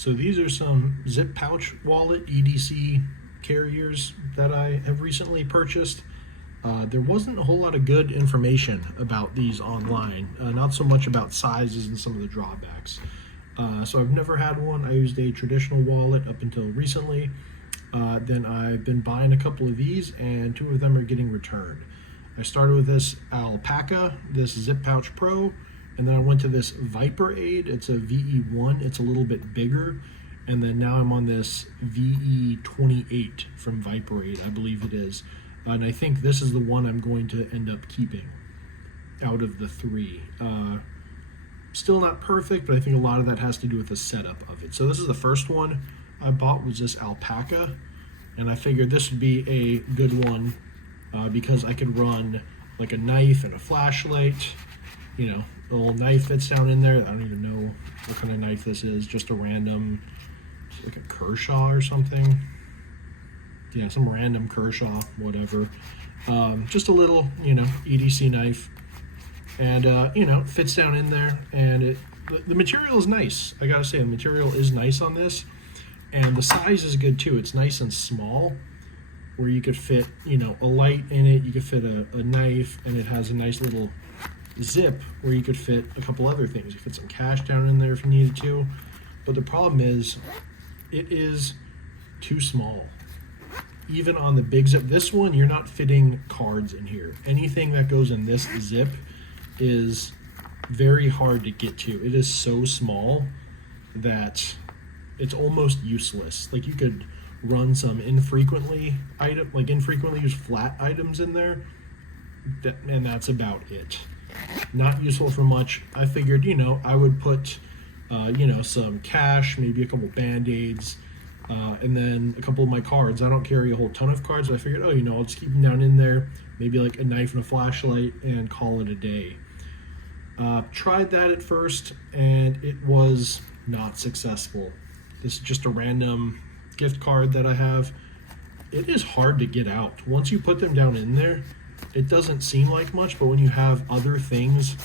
So these are some zip pouch wallet EDC carriers that I have recently purchased. There wasn't a whole lot of good information about these online, not so much about sizes and some of the drawbacks. So I've never had one. I used a traditional wallet up until recently. Then I've been buying a couple of these, and 2 of them are getting returned. I started with this Alpaca, this Zip Pouch Pro, and then I went to this Viper Aid. It's a VE1. It's a little bit bigger. And then now I'm on this VE28 from Viper Aid, I believe it is. And I think this is the one I'm going to end up keeping out of the 3. Still not perfect, but I think a lot of that has to do with the setup of it. So this is the first one I bought, was this Alpaca, and I figured this would be a good one because I could run like a knife and a flashlight. You know, the little knife fits down in there. I don't even know what kind of knife this is, just a random, like a Kershaw or something. Yeah, some random Kershaw, whatever. Just a little, you know, EDC knife. And, you know, it fits down in there. And the material is nice. I gotta say, the material is nice on this. And the size is good, too. It's nice and small, where you could fit, you know, a light in it. You could fit a knife, and it has a nice little zip where you could fit a couple other things. You fit some cash down in there if you needed to. But the problem is, it is too small. Even on the big zip, this one, you're not fitting cards in here. Anything that goes in this zip is very hard to get to. It is so small that it's almost useless. Like, you could run some infrequently use flat items in there, and that's about it. Not useful for much. I figured, you know, I would put, you know, some cash, maybe a couple Band-Aids, and then a couple of my cards. I don't carry a whole ton of cards, so I figured, oh, you know, I'll just keep them down in there, maybe like a knife and a flashlight, and call it a day. Tried that at first, and it was not successful. This is just a random gift card that I have. It is hard to get out. Once you put them down in there, it doesn't seem like much, but when you have other things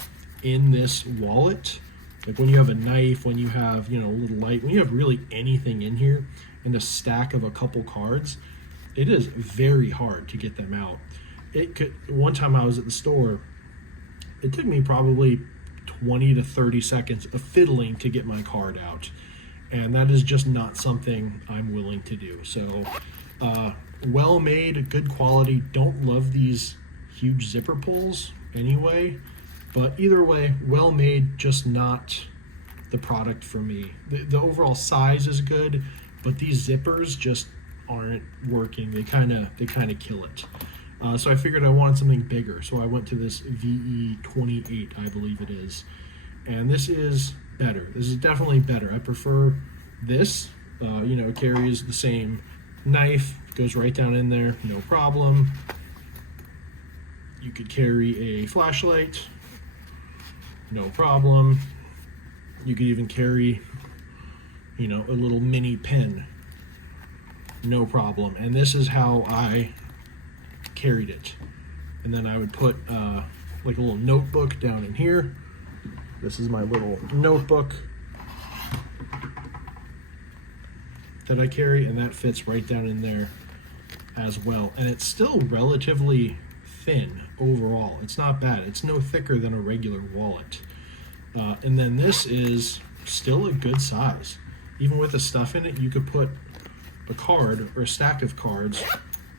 in this wallet, like when you have a knife, when you have, you know, a little light, when you have really anything in here and a stack of a couple cards, it is very hard to get them out. One time I was at the store, it took me probably 20 to 30 seconds of fiddling to get my card out. And that is just not something I'm willing to do. So, well made, good quality. Don't love these huge zipper pulls anyway. But either way, well made, just not the product for me. The overall size is good, but these zippers just aren't working. They kind of kill it. So I figured I wanted something bigger. So I went to this VE28, I believe it is. And this is better. This is definitely better. I prefer this. You know, it carries the same knife, goes right down in there, no problem. You could carry a flashlight, no problem. You could even carry, you know, a little mini pen, no problem. And this is how I carried it. And then I would put like a little notebook down in here. This is my little notebook that I carry, and that fits right down in there as well. And it's still relatively thin overall. It's not bad. It's no thicker than a regular wallet. And then this is still a good size. Even with the stuff in it, you could put a card or a stack of cards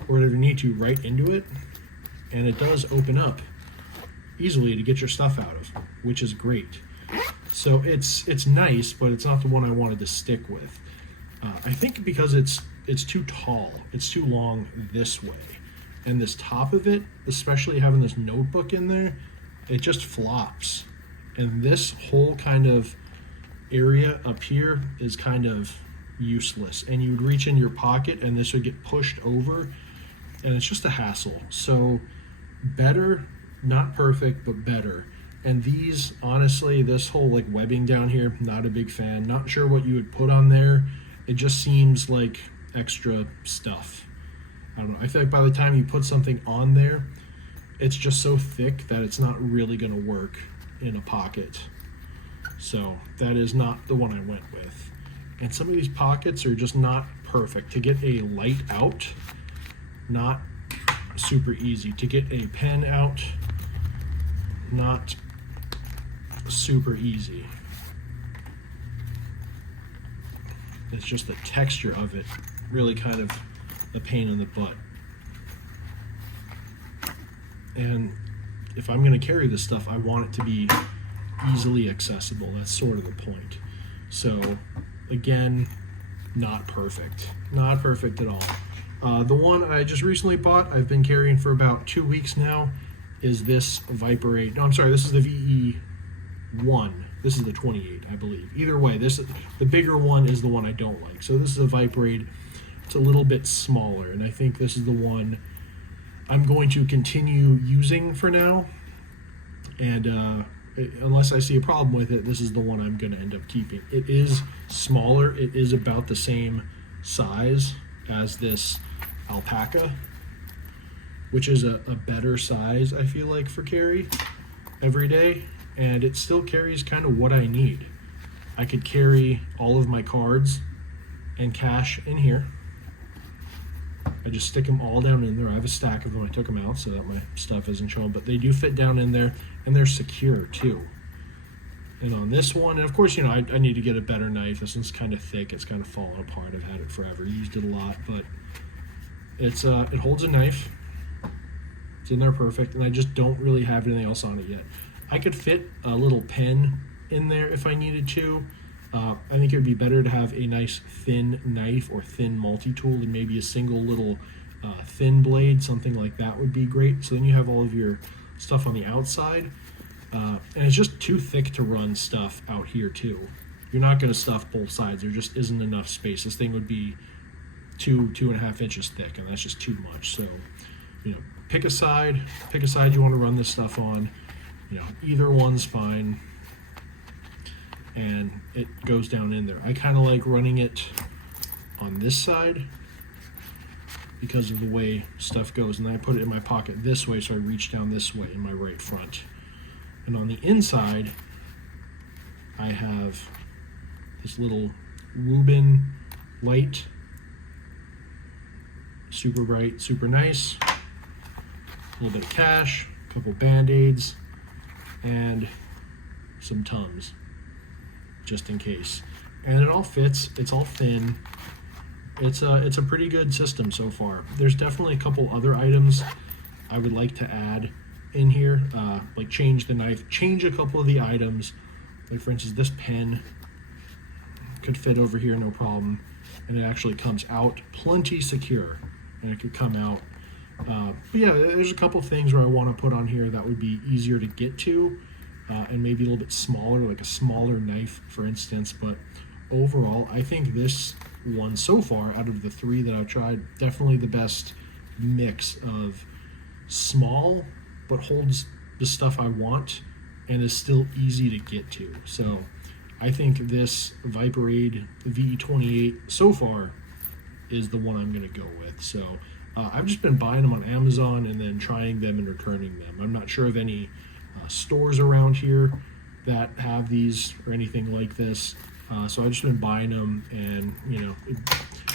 or whatever you need to right into it, and it does open up easily to get your stuff out of, which is great. So it's nice, but it's not the one I wanted to stick with. I think because it's too tall, it's too long this way, and this top of it, especially having this notebook in there, it just flops. And this whole kind of area up here is kind of useless, and you would reach in your pocket and this would get pushed over, and it's just a hassle. So better, not perfect, but better. And these, honestly, this whole like webbing down here, not a big fan. Not sure what you would put on there. It just seems like extra stuff. I don't know. I feel like by the time you put something on there, it's just so thick that it's not really going to work in a pocket. So that is not the one I went with. and some of these pockets are just not perfect. To get a light out, not super easy. To get a pen out, not super easy. It's just the texture of it, really kind of a pain in the butt. And if I'm going to carry this stuff, I want it to be easily accessible. That's sort of the point. So again, not perfect. Not perfect at all. The one I just recently bought, I've been carrying for about 2 weeks now, is this Viper 8. No, I'm sorry, this is the VE1. This is the 28, I believe. Either way, the bigger one is the one I don't like. So this is a Viper 8. It's a little bit smaller, and I think this is the one I'm going to continue using for now. And unless I see a problem with it, this is the one I'm going to end up keeping. It is smaller. It is about the same size as this Alpaca, which is a better size, I feel like, for carry every day. And it still carries kind of what I need. I could carry all of my cards and cash in here. I just stick them all down in there. I have a stack of them. I took them out so that my stuff isn't showing, but they do fit down in there, and they're secure too. And on this one, and of course, you know, I need to get a better knife. This one's kind of thick. It's kind of falling apart. I've had it forever. Used it a lot, but it holds a knife. It's in there perfect, and I just don't really have anything else on it yet. I could fit a little pen in there if I needed to. I think it would be better to have a nice thin knife or thin multi-tool than maybe a single little thin blade. Something like that would be great. So then you have all of your stuff on the outside. And it's just too thick to run stuff out here too. You're not going to stuff both sides. There just isn't enough space. This thing would be 2.5 inches thick, and that's just too much. So, you know, pick a side you want to run this stuff on. You know, either one's fine, and it goes down in there. I kind of like running it on this side because of the way stuff goes, and then I put it in my pocket this way, so I reach down this way in my right front. And on the inside, I have this little Rubin light, super bright, super nice, a little bit of cash, a couple Band-Aids, and some Tums, just in case. And it all fits. It's all thin. It's a pretty good system so far. There's definitely a couple other items I would like to add in here, like change the knife, change a couple of the items. Like for instance, this pen could fit over here, no problem, and it actually comes out plenty secure, and it could come out. But yeah, there's a couple things where I want to put on here that would be easier to get to, and maybe a little bit smaller, like a smaller knife, for instance. But overall, I think this one so far, out of the three that I've tried, definitely the best mix of small, but holds the stuff I want, and is still easy to get to. So I think this Viper 8 VE28 so far is the one I'm going to go with. So I've just been buying them on Amazon and then trying them and returning them. I'm not sure of any stores around here that have these or anything like this. So I've just been buying them, and you know,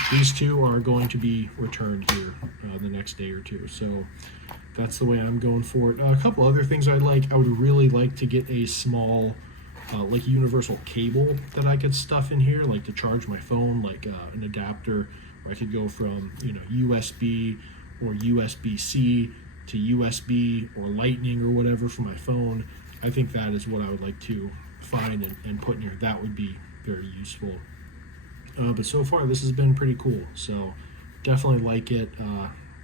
these two are going to be returned here the next day or two. So that's the way I'm going for it. A couple other things I would really like to get a small like universal cable that I could stuff in here, like to charge my phone, like an adapter where I could go from, you know, USB or USB-C to USB or Lightning or whatever for my phone. I think that is what I would like to find and put in here. That would be very useful. But so far, this has been pretty cool. So definitely like it.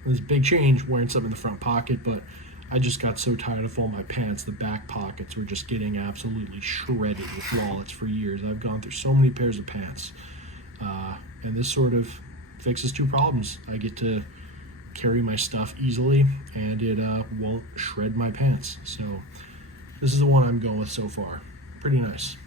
It's a big change wearing something in the front pocket, but I just got so tired of all my pants. The back pockets were just getting absolutely shredded with wallets for years. I've gone through so many pairs of pants. And this sort of fixes two problems. I get to carry my stuff easily, and it won't shred my pants. So this is the one I'm going with so far. Pretty nice.